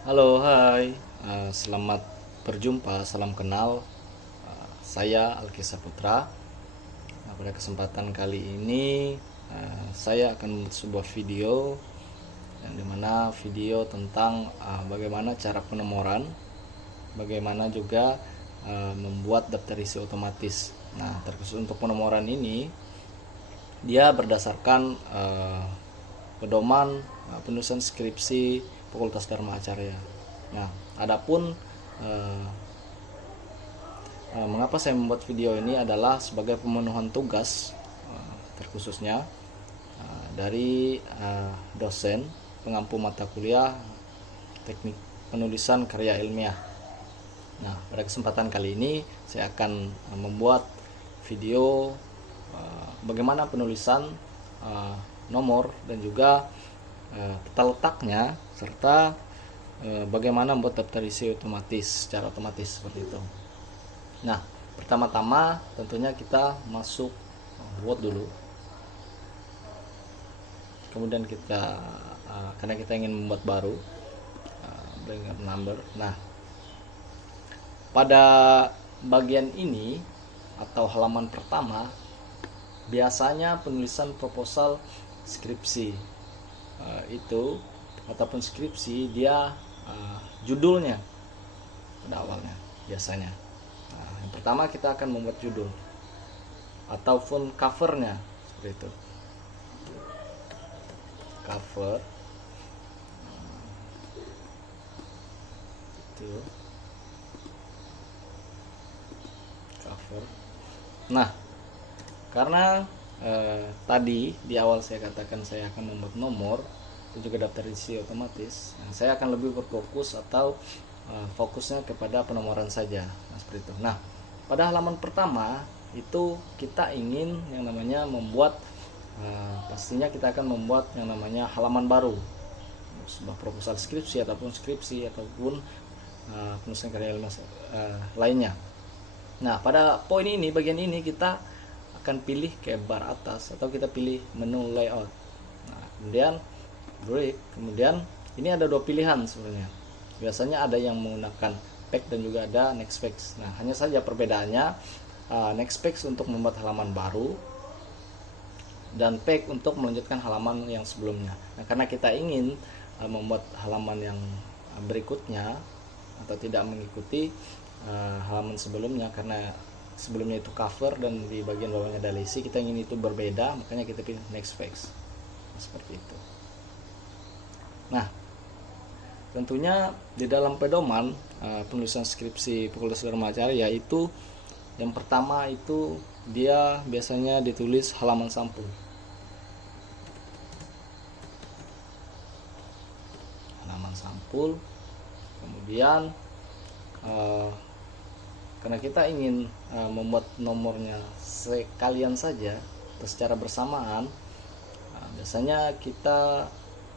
Halo, hai. Selamat berjumpa, salam kenal. Saya Alki Saputra. Pada kesempatan kali ini, saya akan membuat sebuah video yang dimana video tentang bagaimana cara penomoran, bagaimana juga membuat daftar isi otomatis. Nah, terkhusus untuk penomoran ini, dia berdasarkan pedoman penulisan skripsi Fakultas Dharma Acarya. Nah, adapun eh, mengapa saya membuat video ini adalah sebagai pemenuhan tugas terkhususnya dari dosen pengampu mata kuliah teknik penulisan karya ilmiah. Nah, pada kesempatan kali ini saya akan membuat video bagaimana penulisan nomor dan juga tata letaknya serta bagaimana membuat daftar isi otomatis secara otomatis seperti itu. Nah, pertama-tama tentunya kita masuk Word dulu. Kemudian kita karena kita ingin membuat baru blank number. Nah, pada bagian ini atau halaman pertama biasanya penulisan proposal skripsi itu ataupun skripsi dia judulnya pada awalnya biasanya. Nah, yang pertama kita akan membuat judul ataupun covernya seperti itu. Cover itu cover. Nah, karena tadi di awal saya katakan saya akan membuat nomor dan juga daftar isi otomatis, nah, saya akan lebih berfokus atau fokusnya kepada penomoran saja. Nah, seperti itu. Nah, pada halaman pertama itu kita ingin yang namanya membuat pastinya kita akan membuat yang namanya halaman baru sebuah proposal skripsi ataupun penulisan karya ilmiah lainnya. Nah, pada poin ini bagian ini kita akan pilih ke bar atas atau kita pilih menu layout. Nah, kemudian break, kemudian ini ada dua pilihan sebenarnya. Biasanya ada yang menggunakan pack dan juga ada next page. Nah, hanya saja perbedaannya next page untuk membuat halaman baru dan pack untuk melanjutkan halaman yang sebelumnya. Nah, karena kita ingin membuat halaman yang berikutnya atau tidak mengikuti halaman sebelumnya karena sebelumnya itu cover dan di bagian bawahnya ada isi, kita ingin itu berbeda, makanya kita pilih next page seperti itu. Nah, tentunya di dalam pedoman penulisan skripsi Fakultas Dharma Acarya itu yang pertama itu dia biasanya ditulis halaman sampul. Halaman sampul. Kemudian karena kita ingin membuat nomornya sekalian saja atau secara bersamaan, biasanya kita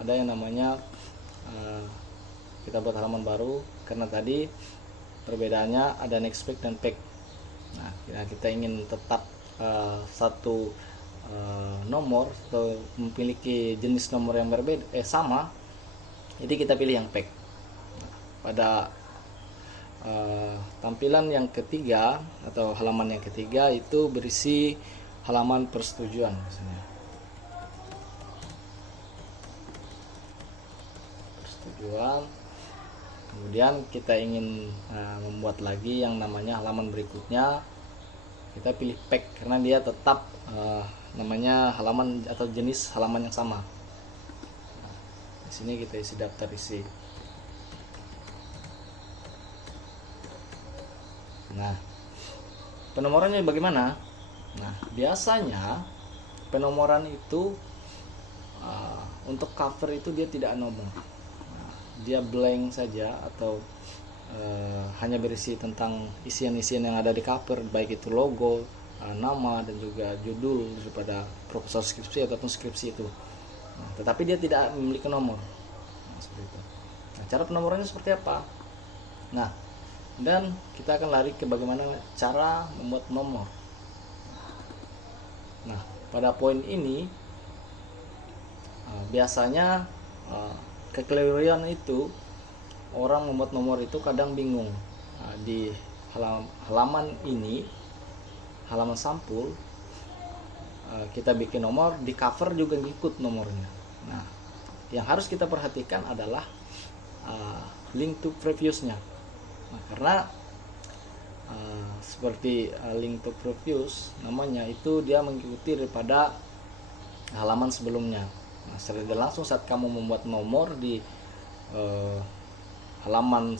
ada yang namanya kita buat halaman baru karena tadi perbedaannya ada next page dan pack. Nah, kita ingin tetap satu nomor atau memiliki jenis nomor yang berbeda sama, jadi kita pilih yang pack. Nah, pada tampilan yang ketiga atau halaman yang ketiga itu berisi halaman persetujuan misalnya. Persetujuan. Kemudian kita ingin membuat lagi yang namanya halaman berikutnya, kita pilih pack karena dia tetap namanya halaman atau jenis halaman yang sama. Nah, di sini kita isi daftar isi. Nah, penomorannya bagaimana? Nah, biasanya penomoran itu untuk cover itu dia tidak nomor. Nah, dia blank saja atau hanya berisi tentang isian-isian yang ada di cover, baik itu logo, nama dan juga judul daripada proposal skripsi ataupun skripsi itu. Nah, tetapi dia tidak memiliki nomor. Nah, seperti itu. Nah, cara penomorannya seperti apa? Nah, dan kita akan lari ke bagaimana cara membuat nomor. Nah, pada poin ini biasanya kekeliruan itu orang membuat nomor itu kadang bingung. Di halaman ini, halaman sampul, kita bikin nomor, di cover juga ngikut nomornya. Nah, yang harus kita perhatikan adalah link to previousnya. Nah, karena seperti link to previous namanya itu, dia mengikuti daripada halaman sebelumnya. Nah, secara tidak langsung saat kamu membuat nomor di halaman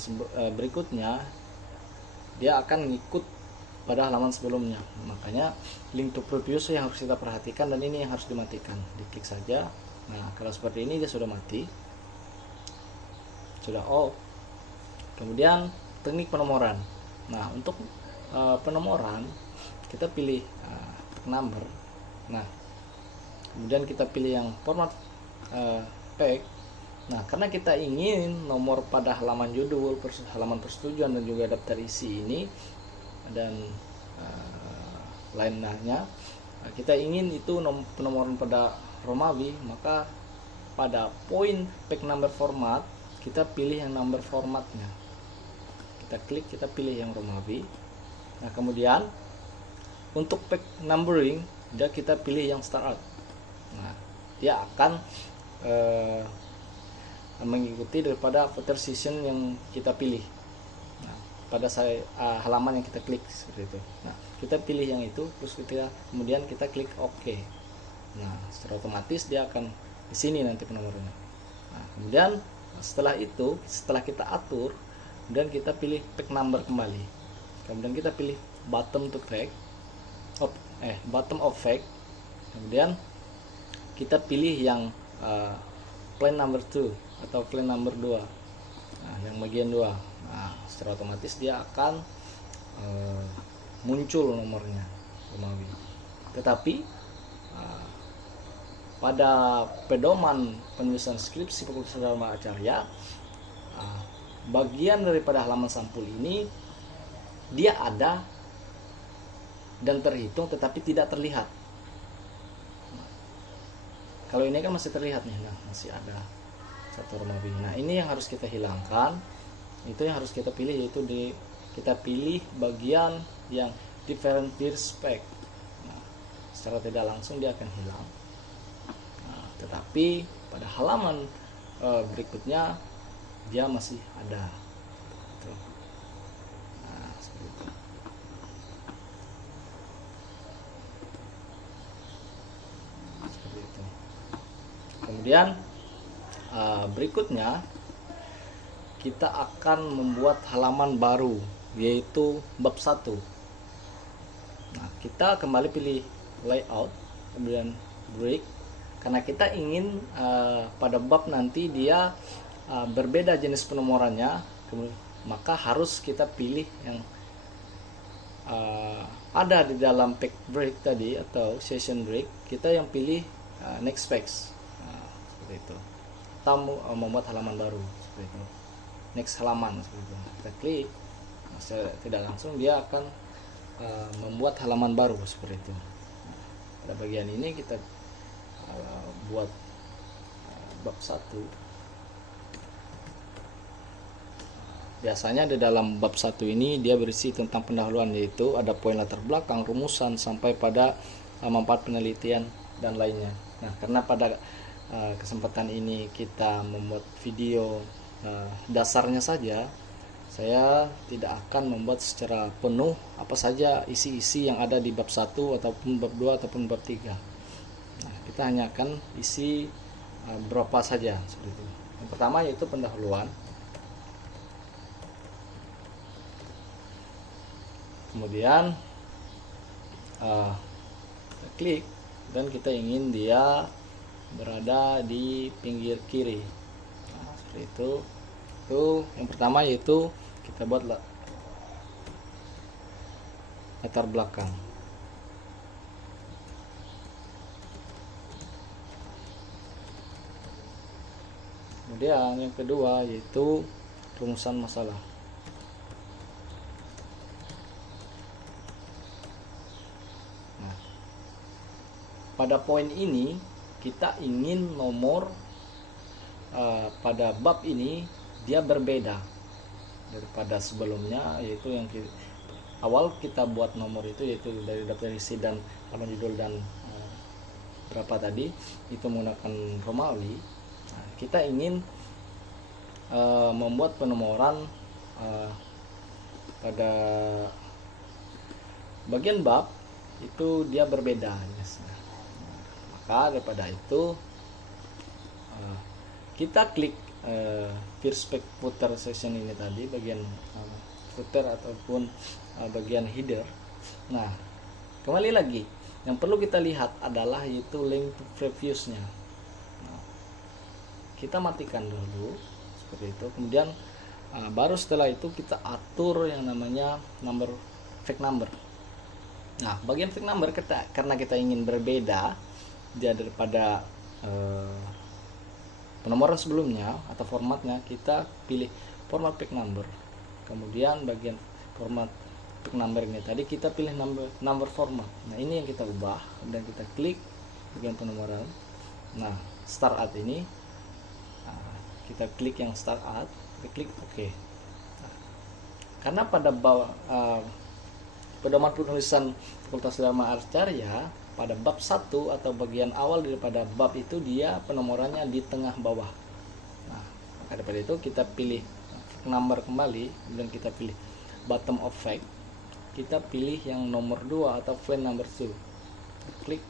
berikutnya, dia akan ngikut pada halaman sebelumnya. Makanya link to previous yang harus kita perhatikan, dan ini yang harus dimatikan. Diklik saja. Nah, kalau seperti ini dia sudah mati, sudah off. Kemudian teknik penomoran. Nah, untuk penomoran kita pilih number. Nah, kemudian kita pilih yang format peg. Nah, karena kita ingin nomor pada halaman judul, halaman persetujuan, dan juga daftar isi ini dan lainnya, kita ingin itu penomoran pada Romawi, maka pada poin peg number format kita pilih yang number formatnya. Kita klik, kita pilih yang Romawi. Nah, kemudian untuk peg numbering dia kita pilih yang start. Nah, dia akan mengikuti daripada footer section yang kita pilih. Nah, pada halaman yang kita klik seperti itu. Nah, kita pilih yang itu, terus kemudian kita klik OK. Nah, secara otomatis dia akan di sini nanti penomornya. Nah, kemudian setelah itu, setelah kita atur, kemudian kita pilih peg number kembali. Kemudian kita pilih bottom of peg. Kemudian kita pilih yang plain number 2 atau plain number 2. Nah, yang bagian 2. Nah, secara otomatis dia akan muncul nomornya Romawi. Tetapi pada pedoman penulisan skripsi Fakultas Dharma Acarya, bagian daripada halaman sampul ini dia ada dan terhitung, tetapi tidak terlihat. Kalau ini kan masih terlihat nih, nah masih ada satu Romawi. Nah, ini yang harus kita hilangkan. Itu yang harus kita pilih, yaitu kita pilih bagian yang different tier spec. Nah, secara tidak langsung dia akan hilang. Nah, tetapi pada halaman berikutnya dia masih ada. Nah, seperti itu. Seperti itu. Kemudian berikutnya kita akan membuat halaman baru, yaitu bab 1. Nah, kita kembali pilih layout, kemudian break, karena kita ingin pada bab nanti dia berbeda jenis penomorannya, maka harus kita pilih yang ada di dalam peg break tadi atau session break. Kita yang pilih next page. Nah, seperti itu. Kita membuat halaman baru seperti itu, next halaman seperti itu. Kita klik, tidak langsung dia akan membuat halaman baru seperti itu. Nah, pada bagian ini kita buat bab 1. Biasanya di dalam bab 1 ini dia berisi tentang pendahuluan, yaitu ada poin latar belakang, rumusan, sampai pada manfaat penelitian dan lainnya. Nah, karena pada kesempatan ini kita membuat video dasarnya saja, saya tidak akan membuat secara penuh apa saja isi-isi yang ada di bab 1 ataupun bab 2 ataupun bab 3. Nah, kita hanya akan isi berapa saja seperti itu. Yang pertama yaitu pendahuluan. Kemudian kita klik dan kita ingin dia berada di pinggir kiri. Nah, seperti itu. Itu yang pertama, yaitu kita buat latar belakang. Kemudian yang kedua yaitu rumusan masalah. Nah, pada poin ini kita ingin nomor pada bab ini dia berbeda daripada sebelumnya, yaitu yang awal kita buat nomor itu yaitu dari daftar isi dan halaman judul dan berapa tadi itu menggunakan Romawi. Nah, kita ingin membuat penomoran pada bagian bab itu dia berbeda. Maka daripada itu kita klik first page footer section ini tadi, bagian footer ataupun bagian header. Nah, kembali lagi yang perlu kita lihat adalah itu link to previews-nya. Nah, kita matikan dulu seperti itu, kemudian baru setelah itu kita atur yang namanya fake number. Nah, bagian fake number karena kita ingin berbeda dia daripada penomoran sebelumnya atau formatnya, kita pilih format fake number. Kemudian bagian format fake number ini tadi kita pilih number format. Nah, ini yang kita ubah, kemudian kita klik bagian penomoran. Nah, start at ini kita klik yang start at, kita klik OK. Nah, karena pada pedoman penulisan Fakultas Dharma Arcarya pada bab 1 atau bagian awal daripada bab itu dia penomorannya di tengah bawah. Nah, maka daripada itu kita pilih number kembali, kemudian kita pilih bottom of fact, kita pilih yang nomor 2 atau file number 2, klik.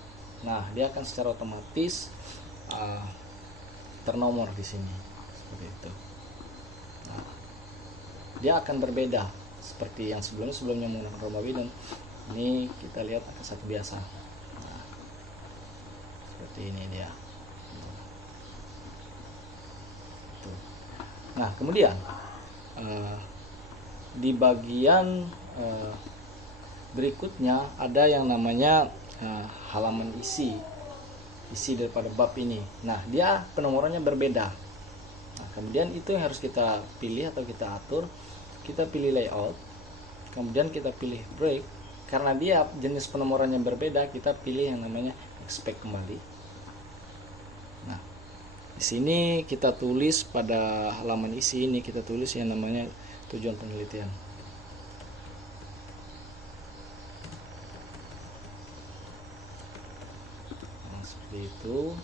Nah, dia akan secara otomatis ternomor di sini seperti itu. Nah, dia akan berbeda seperti yang sebelumnya menggunakan Romawi, dan ini kita lihat akan satu biasa. Nah, seperti ini dia. Nah, kemudian di bagian berikutnya ada yang namanya halaman isi daripada bab ini. Nah, dia penomorannya berbeda. Nah, kemudian itu yang harus kita pilih atau kita atur. Kita pilih layout, kemudian kita pilih break. Karena dia jenis penomorannya berbeda, kita pilih yang namanya expect kembali. Nah, di sini kita tulis pada halaman isi ini, kita tulis yang namanya tujuan penelitian. Nah, seperti itu.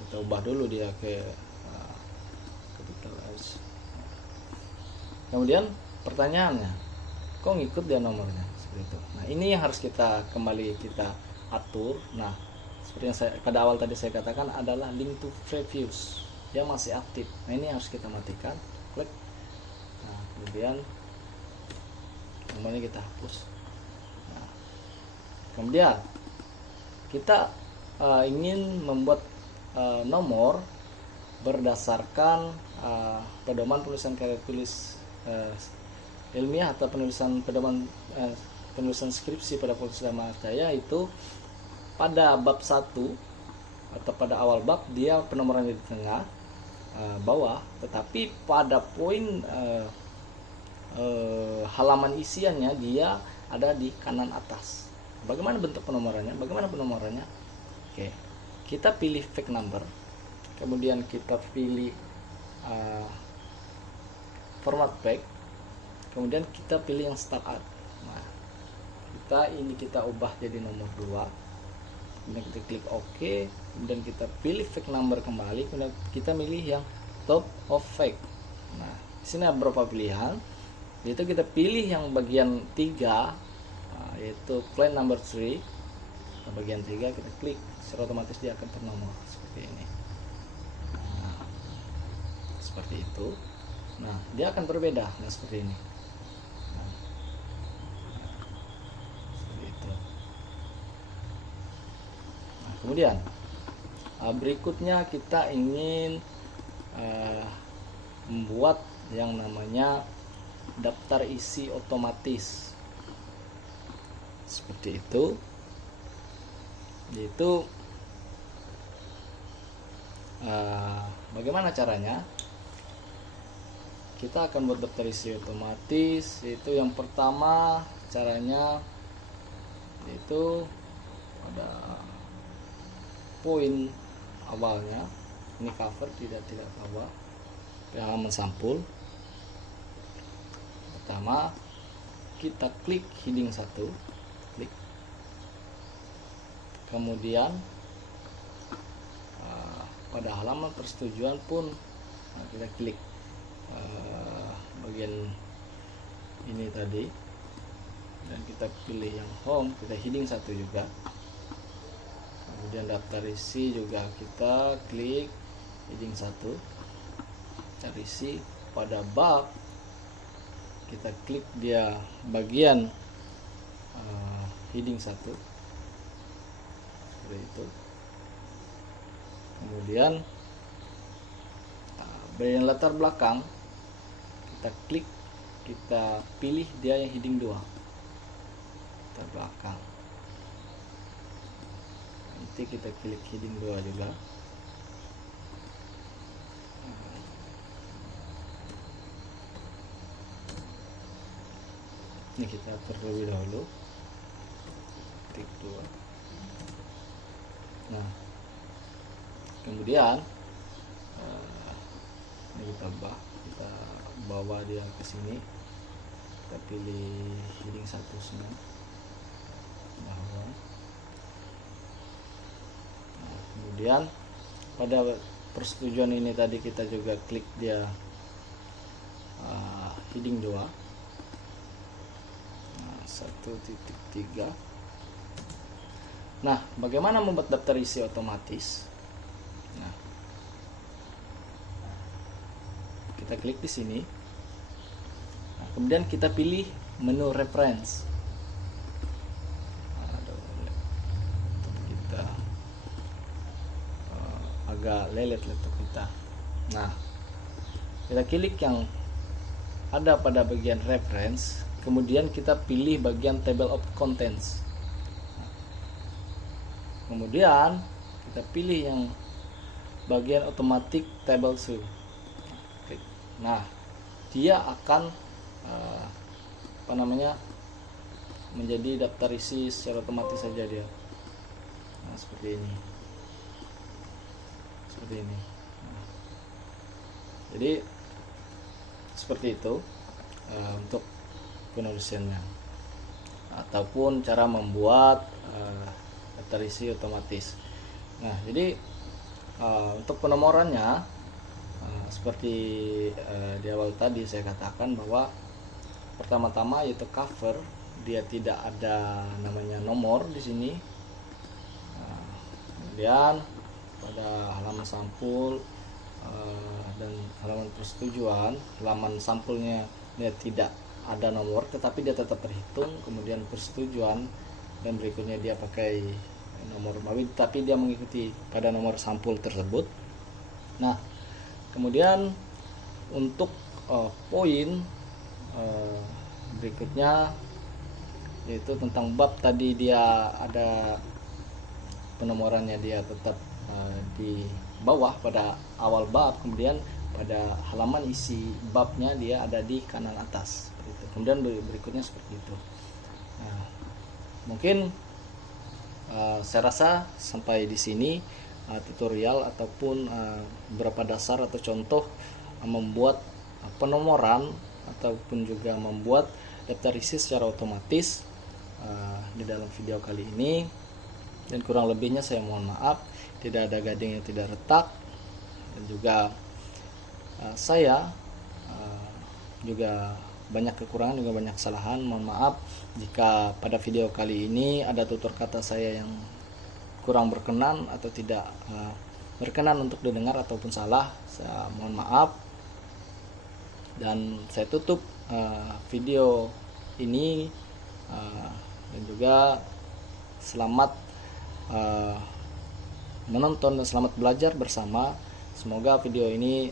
Kita ubah dulu dia ke capital S. Kemudian pertanyaannya, kok ngikut dia nomornya seperti itu. Nah, ini yang harus kita kembali kita atur. Nah, seperti yang pada awal tadi saya katakan adalah link to previews, dia masih aktif. Nah, ini harus kita matikan, klik. Nah, kemudian nomornya kita hapus. Nah, kemudian kita ingin membuat nomor berdasarkan pedoman penulisan karya tulis ilmiah atau pedoman penulisan skripsi pada Fakultas Dharma Arcarya, itu pada bab 1 atau pada awal bab dia penomorannya di tengah bawah, tetapi pada poin halaman isiannya dia ada di kanan atas. Bagaimana bentuk penomorannya? Oke, kita pilih fake number, kemudian kita pilih format fake, kemudian kita pilih yang start at. Nah, kita ubah jadi nomor 2, kemudian kita klik OK, kemudian kita pilih fake number kembali, kemudian kita pilih yang top of fake. Nah, di sini ada beberapa pilihan, yaitu kita pilih yang bagian 3, yaitu plan number 3. Nah, bagian 3 kita klik, secara otomatis dia akan ternomor seperti ini. Nah, seperti itu. Nah, dia akan berbeda. Nah, seperti ini. Nah, seperti itu. Nah, kemudian berikutnya kita ingin membuat yang namanya daftar isi otomatis seperti itu, yaitu bagaimana caranya. Kita akan buat daftar isi otomatis. Itu yang pertama caranya, yaitu pada poin awalnya ini cover, tidak bawah. Ke halaman sampul. Pertama kita klik heading 1, klik. Kemudian pada halaman persetujuan pun kita klik bagian ini tadi, dan kita pilih yang home, kita heading 1 juga. Kemudian daftar isi juga kita klik heading 1, daftar isi. Pada bab kita klik dia bagian heading 1 seperti itu. Kemudian bagian latar belakang kita klik, kita pilih dia yang heading 2, latar belakang. Nanti kita klik heading 2 juga. Ini kita terlebih dahulu klik 2. Nah, kemudian ini kita bawa dia ke sini, kita pilih heading 1 semua. Nah, kemudian pada persetujuan ini tadi kita juga klik dia heading 2, 1.3. Nah, bagaimana membuat daftar isi otomatis? Nah, kita klik di sini. Nah, kemudian kita pilih menu reference. Kita agak lelet laptop kita. Nah, kita klik yang ada pada bagian reference. Kemudian kita pilih bagian table of contents. Kemudian kita pilih yang bagian automatic table show. Nah, dia akan menjadi daftar isi secara otomatis saja dia. Nah, seperti ini. Nah, jadi seperti itu untuk penulisannya, ataupun cara membuat daftar isi otomatis. Nah, jadi untuk penomorannya seperti di awal tadi saya katakan bahwa pertama-tama yaitu cover, dia tidak ada namanya nomor di sini. Kemudian pada halaman sampul dan halaman persetujuan, halaman sampulnya dia tidak ada nomor, tetapi dia tetap terhitung. Kemudian persetujuan dan berikutnya dia pakai nomor Romawi, tapi dia mengikuti pada nomor sampul tersebut. Nah, kemudian untuk poin berikutnya yaitu tentang bab, tadi dia ada penomorannya, dia tetap di bawah pada awal bab, kemudian pada halaman isi babnya dia ada di kanan atas. Kemudian berikutnya seperti itu. Nah, mungkin saya rasa sampai di sini tutorial ataupun beberapa dasar atau contoh membuat penomoran ataupun juga membuat daftar isi secara otomatis di dalam video kali ini. Dan kurang lebihnya saya mohon maaf, tidak ada gading yang tidak retak, dan juga saya juga banyak kekurangan, juga banyak kesalahan. Mohon maaf jika pada video kali ini ada tutur kata saya yang kurang berkenan atau tidak berkenan untuk didengar ataupun salah. Saya mohon maaf, dan saya tutup video ini dan juga selamat menonton dan selamat belajar bersama. Semoga video ini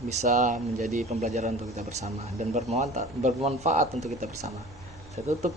bisa menjadi pembelajaran untuk kita bersama dan bermanfaat untuk kita bersama. Saya tutup